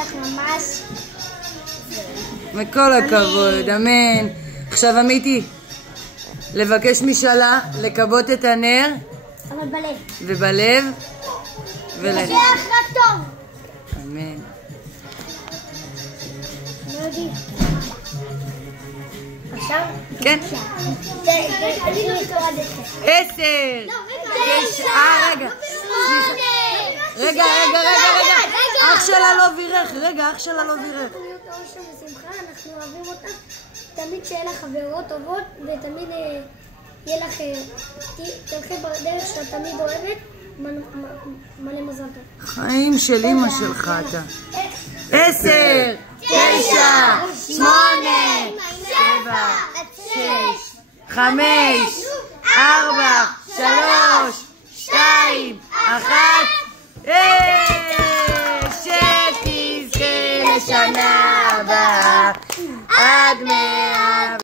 כך ממש. וכל הכבוד, אמן. עכשיו אמיתי, לבקש משאלה, לקבות את הנר. אבל בלב. ובלב. ולב. זה רק טוב. אמן. לא יודעים. עכשיו? כן. אני לא אקרא את זה. 10. רגע. אח שלה לא בירך. אנחנו אוהבים אותה. תמיד שיהיה לך חברות טובות, ותמיד יהיה לך, תלכי בדרך שאת תמיד אוהבת, מלא מזל טוב. חיים של אמא שלך אתה. 10, 9, 8, 7, 6, 5, 4, 3, 2, 1. שתזכה לשנה הבאה עד 100.